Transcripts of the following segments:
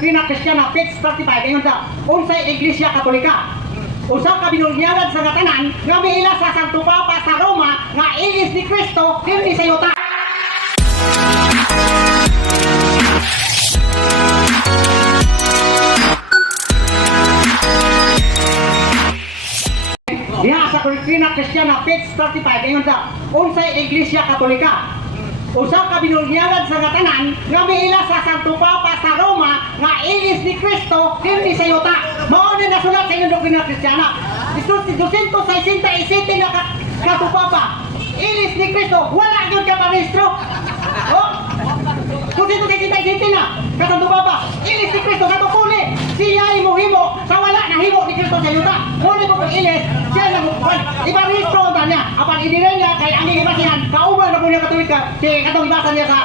doktrina Kristiyana page 35 ingon sa unsay Iglesia Katolika. Usa ka binulyawan sa katanan nga miila sa Santo Papa sa Roma nga ilis ni Kristo dinhi sa yuta. Diha sa doktrina Kristiyana page 35 ingon sa unsay Iglesia Katolika. Usa ka binulyawan sa katanan nga miila sa Santo Papa sa Roma nga ilis ni Kristo dinhi sa yuta. Mao na nasulat sa inyong doktrina Kristiyana. Isto 267 na Santo Papa ilis ni Kristo, wala gyud ka parehistro. Oh, 267 na Santo Papa ilis ni Kristo sa tukuli. Siya ay mohimo sa wala na himo ni Kristo sa yuta. Muli mo kung ilis siya lang iparehistro ta niya. Apan idire niya kay ang gibasihan kauban na po niya Katolika. Si katong ibasa niya sa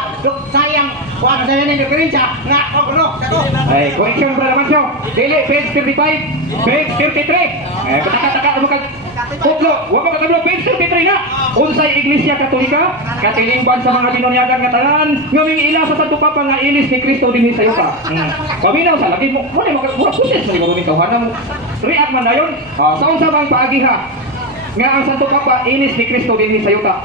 sayang kuan sa yan yung diferensya nga ogro kato. Ay, correction para naman siya. Dili page 35, page 33. Pataka-taka mo kag Putlo, wa ka kadlo page 33 na. Unsay Iglesia Katolika katilingban sa mga binunyagan nga tanan nga ila sa Santo Papa nga ilis ni Kristo dinhi sa yuta. Paminaw sa lagi mo mo kusis sa mo tawhanan mo. React man dayon. Sa unsa bang paagiha nga ang Santo Papa ilis ni Kristo dinhi sa yuta?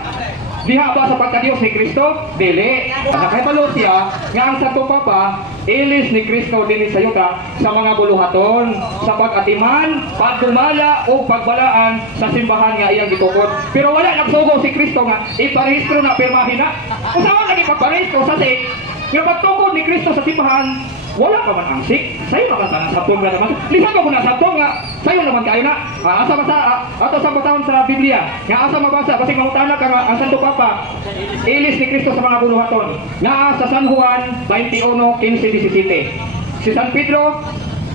Diha ba sa pagkadiyos ni Kristo? Dili. Nakahibalo siya nga ang Santo Papa ilis ni Kristo dinhi sa yuta sa mga buluhaton, sa pag-atiman, pagdumala o pagbalaan sa simbahan nga iyang gitukod. Pero wala nagsugo si Kristo nga iparehistro na pirmahin na. Usawa lagi pagparehistro sa sik nga pagtukod ni Kristo sa simbahan. Wala pa man ang sik, sayo naman sa sabtong nga naman. Lisan ko na sabtong nga, sayo naman kayo na. Asa basa, ato sa batahon sa Biblia, nga asa mabasa, kasi mangutana ka nga, ang Santo Papa, ilis ni Kristo sa mga buluhaton. Nga sa San Juan 21:15-17. Si San Pedro,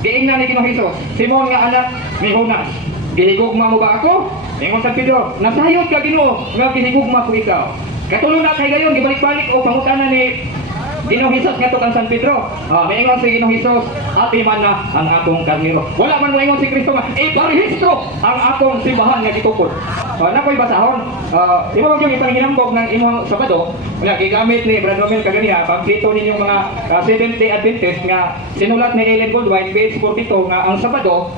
giingnan ni Ginoong Hesus. Simon nga anak ni Jonas. Gihigugma mo ba ako? Ingon San Pedro, nasayod ka Ginoo, nga gihigugma ko ikaw. Katulong na kay gayon, gibalik-balik o pangutana ni Ginoong Hesus nga to kang San Pedro. Maingon si Ginoong Hesus, ati man na ang akong karnero. Wala man moingon si Kristo nga, iparehistro ang akong simbahan nga gitukod. Nakoy basahon. Imo mo yung ipanghinambog ng imong Sabado, nga gigamit ni Brad Romel kaganiha, pagdito ninyong mga Seventh-day Adventist nga sinulat ni Ellen Goldwyn, page 42, nga ang Sabado,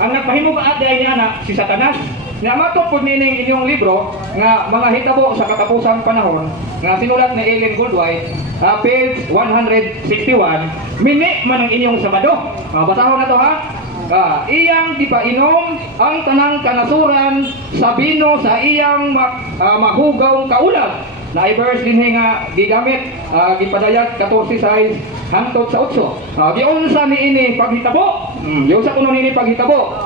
ang nagpahimugaad ay niya na si Satanas. Nga matod po nining inyong libro nga mga hitabo sa katapusang panahon nga sinulat ni Ellen Goldwyn, page 161, mini man ang inyong Sabado. Basahon na to ha. Iyang dipainom ang tanang kanasuran sa bino sa iyang mahugawng kaulag. Na i-verse din nga gigamit, gipadayag 14:6 hangtod sa 8. Giunsa ni ini paghitabo? Yung sa kuno nini paghitabo.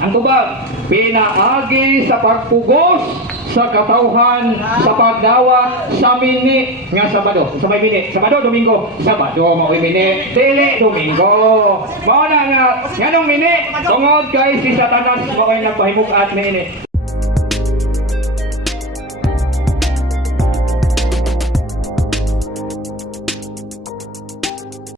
Ang tubag, pinaagi sa pagpugos sa katawhan sa pagdawat sa mini nga Sabado. Sa may mini, Sabado, Domingo, Sabado, mao'y mini, dili, Domingo. Mao na nga, nganong mini, tungod kay si Satanas mao'y nagpahimugat ni ini.